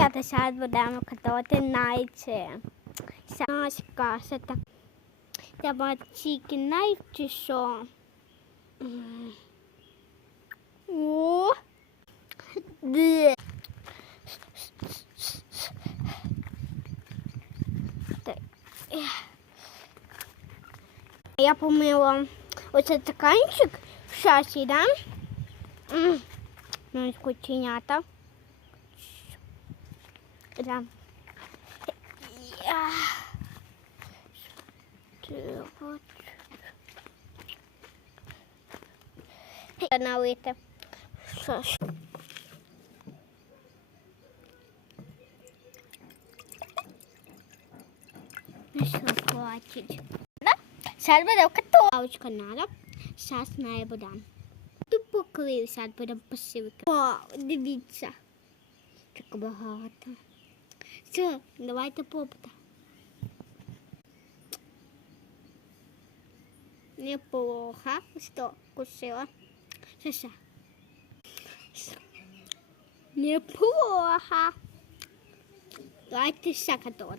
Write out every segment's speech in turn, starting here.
Ребята, зараз будемо катати найти. Сашка, це так. Треба тільки найти, чи що? О! Де? Я помила оце стаканчик в шасі, да? Ну, кученята. Да. Налити. Що ж. Ну що, хватить. Да? Зараз буде каталочка надо. Зараз на буде. Тут покрився, зараз будемо посилки. О, дивіться. Так багато. Все, давайте попта. Неплохо. Что, кусила? Сейчас. Неплохо. Давайте сакатот.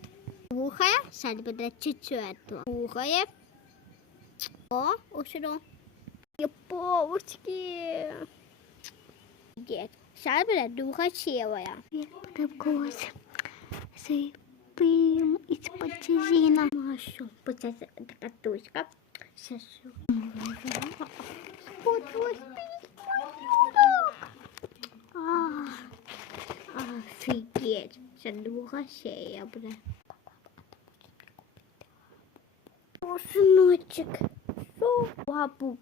Слухає, зараз буде чуть-чуть. Слухає. О, усюди. Яповочки. Дід. Зараз буде дуже цілая. Подивилася. Сипим із-під чизіна. Машу. Почать така тучка. Сейчас. Офигеть. Це друга серія буде. О, синочек. Що? Лапу.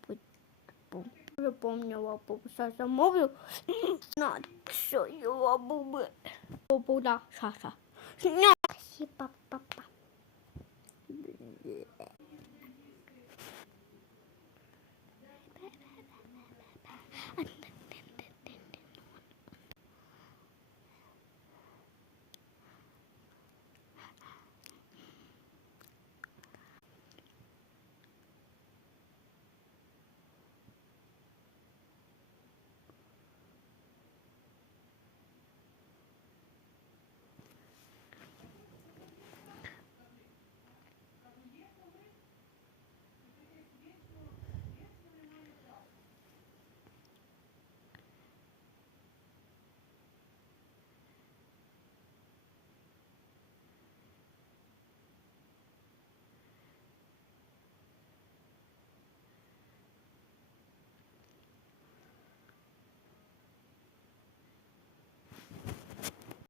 Я помню лапу. Сейчас замовлю. На, що я лапу. Лапу, да, Саша. Спасибо, папа.